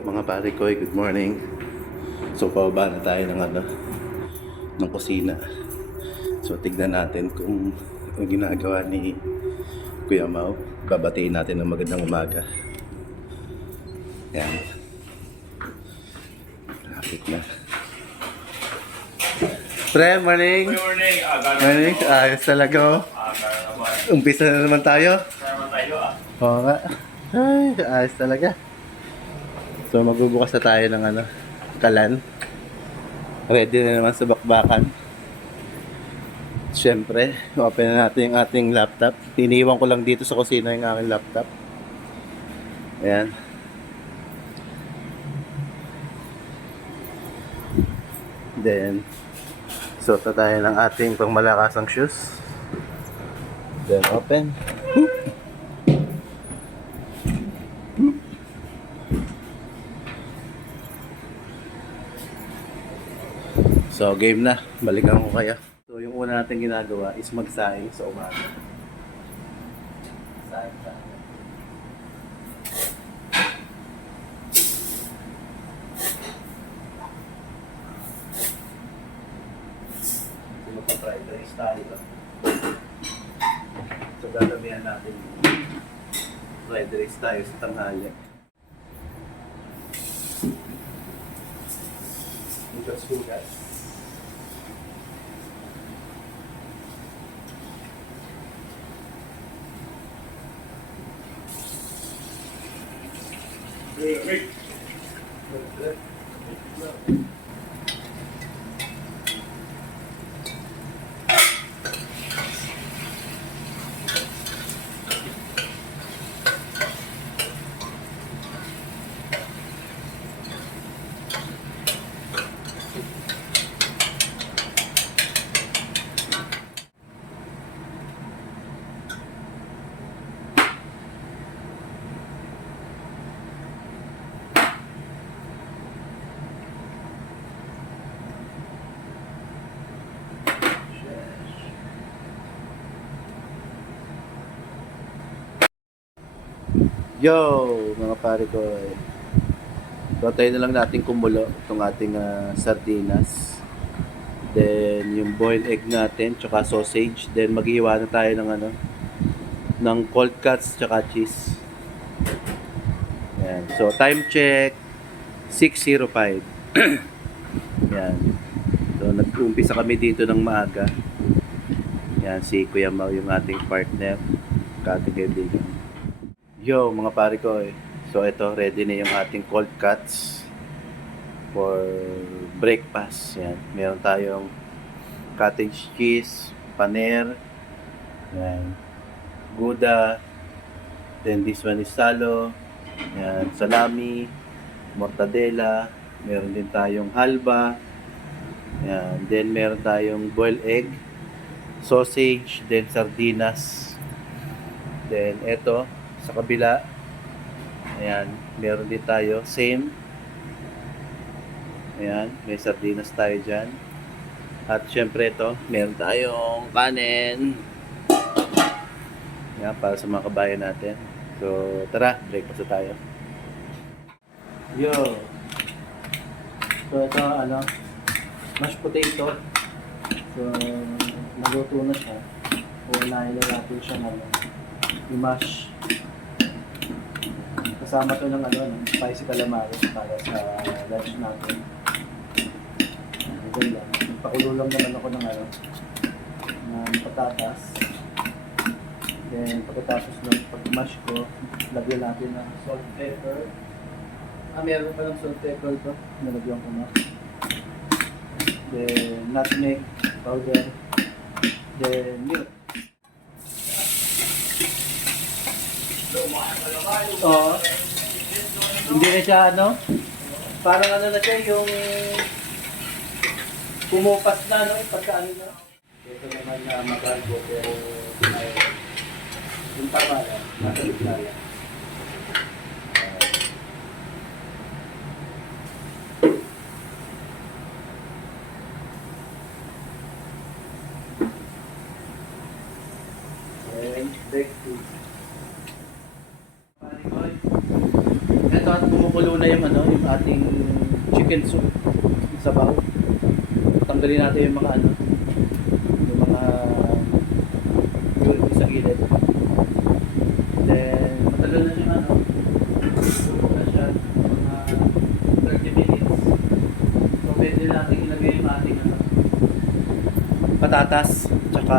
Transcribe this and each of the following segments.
Mga pare ko, good morning. So, pababa na tayo ng kusina. So, tignan natin kung ang ginagawa ni Kuya Mau. Babatiin natin ng magandang umaga. Yan. Traffic na. Pre, morning! Good morning. Morning! Ayos talaga oh. Umpisa na naman tayo. Oo nga. Ay, ayos talaga. So, magbubukas na tayo ng kalan. Ready na naman sa bakbakan. Siyempre, open na natin yung ating laptop. Iniwan ko lang dito sa kusina yung aking laptop. Ayan. Then, suot na tayo ng ating pangmalakasang shoes. Then, open. So, game na. Balikan ko kaya. So, yung una natin ginagawa is magsaing sa umaga. Saing tayo. So, magpa-fried rice tayo. So, gagamihan natin fried rice tayo sa tanghali. Ito sugat. Yo, mga pare ko. So, tayo na lang natin kumulo itong ating sardinas. Then, yung boiled egg natin, tsaka sausage. Then, maghihiwa na tayo ng cold cuts, tsaka cheese. Yan. So, time check, 6:05. Yan. So, nag-umpisa kami dito ng maaga. Yan, si Kuya Mau, yung ating partner. Kating kaibigan. Yo, mga pare ko So, ito, ready na yung ating cold cuts for breakfast. Yan. Meron tayong cottage cheese, paner, yan, gouda, then this one is salo, yan, salami, mortadela, meron din tayong halba, yan, then meron tayong boiled egg, sausage, then sardinas, then ito, sa kabila, ayan, meron din tayo, same. Ayan, may sardinas tayo dyan. At syempre ito, meron tayong kanin. Ayan, para sa mga kabayan natin. So, tara, breakfast na tayo. Yo! So, ito, mashed potato. So, naluto na siya. O, nailalato siya i-mash. Kasama to ng spicy calamares para sa lunch natin. Ito lang. Pakulo lang naman ako ng patatas. Then pagkatapos ng pag-mash ko, lagyan natin ng salt, pepper. Meron pa ng salt, pepper to. Nalagyan ko na. Then nutmeg powder. Then milk. Oo. Hindi na siya parang na siya yung pumupas na pagka na. Ito naman na magalbo pero yung tama lang, nasa gitna lang. And break food. Ito at kumukulo na yung ano, yung ating chicken soup sa baw. Tanggalin natin yung mga ano, yung mga purity sa gilid. Then, matagal na siya ano, kumukulo na siya mga 30 minutes. So, pwede natin ilagay yung ating ano, patatas, tsaka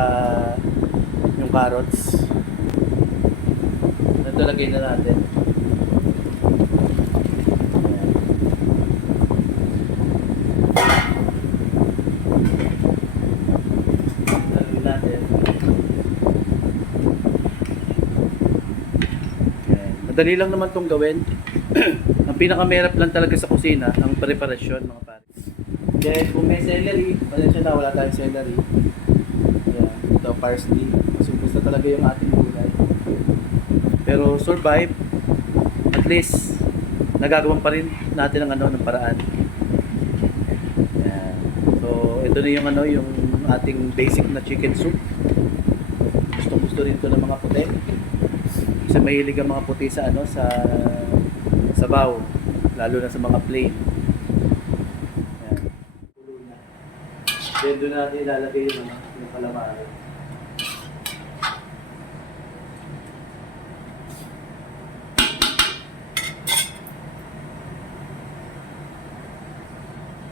yung carrots. Ito lagay na natin. Lagay natin. Ayan. Madali lang naman itong gawin. Ang pinakamerap lang talaga sa kusina, ang preparasyon mga pare. Then kung may celery, pasensya na wala tayong celery. Ayan, ito parsley. Kasi gusto talaga yung ating gulay. Pero survive, at least nagagawan pa rin natin ang ano ng paraan. Ayan. So ito na yung ano yung ating basic na chicken soup. Gusto rin ito ng mga puti. Kasi mahilig ang mga puti sa ano sa sabaw, lalo na sa mga plain. Ayan. Then doon natin ilalagay yung ano, yung calamari.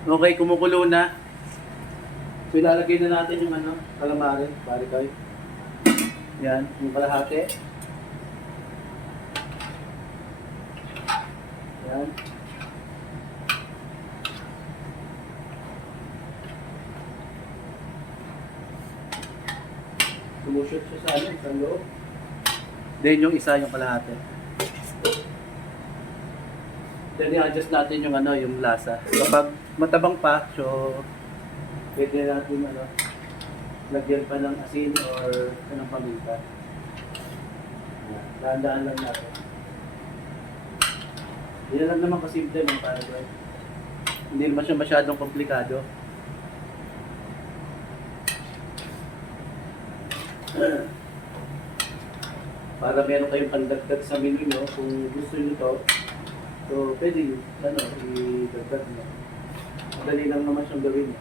Okay, kumukulo na. So ilalagay na natin yung ano, calamari, pare koy. Yan, yung kalahati. Yan. Sumushoot siya sa ano, sa loob. Then yung isa yung kalahati. Then i-adjust natin yung ano, yung lasa. Kapag matabang pa, so pwede natin ano, lagyan pa ng asin or ng paminta. Dahan-dahan lang natin. Yan lang naman kasimple mga pare ko. Hindi naman siya masyadong komplikado. Para meron kayong pandagdag sa menu nyo, kung gusto nyo to, so pwede ano, i-dagdag nyo. Madali lang naman siyang gawin.